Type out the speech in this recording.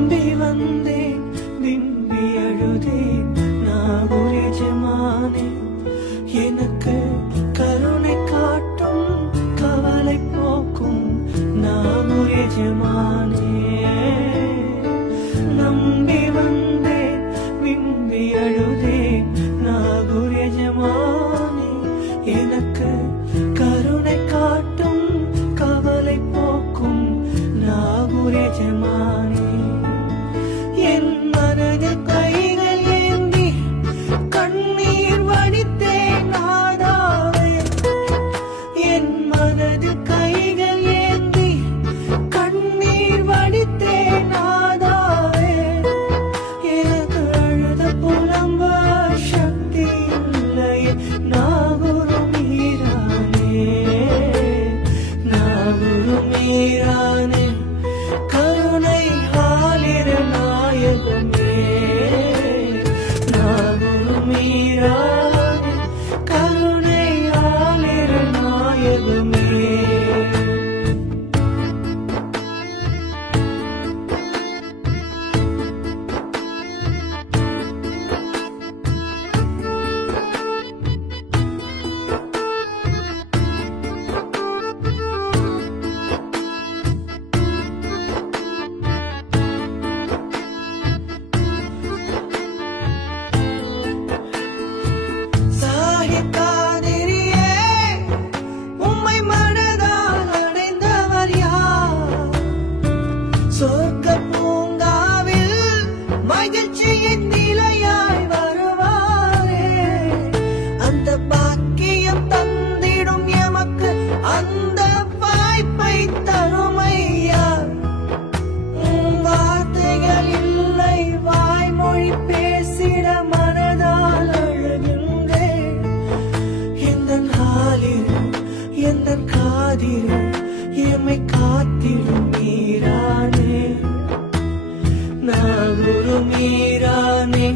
நம்பி வந்தேன் விம்பி அழுதேன் நாகூர் எஜமானே எனக்கு கருணை காட்டும் கவலை போக்கும் நாகூர் எஜமானே நம்பி வந்தேன் விம்பி அழுதேன் நாகூர் எஜமானே எனக்கு கருணை காட்டும் கவலை போக்கும் நாகூர் எஜமானே என் மனதில் கைகள் ஏந்தி கண்ணீர் வடித்தேன் நாதாவே என் மனதில் கைகள் ஏந்தி கண்ணீர் வடித்தேன் நாதாவே எனக்கு அழுத புலம்ப சக்தி இல்லையே நாகூர் மீரானே நாகூர் மீரானே கருணை ஆலிர நாயகமே நாகூர் மீரானே கருணை ஆலிர நாயகமே சாஹிகாதிரியே உம்மை மனதால் அடைந்தவர் யார் சொர்க்க பூங்காவில் மகிழ்ச்சியின் நிலையாய் வருவாரே அந்த பாக்கியம் தந்திடும் எமக்கு அந்த வாய்ப்பை தருமையா வார்த்தைகள் இல்லை வாய்மொழி பேசிட மனதால் அழுகின்றேன் எந்தன் ஆலில் எந்தன் காதில் எம்மை காத்திடும் மீரானே நாகூர் மீரானே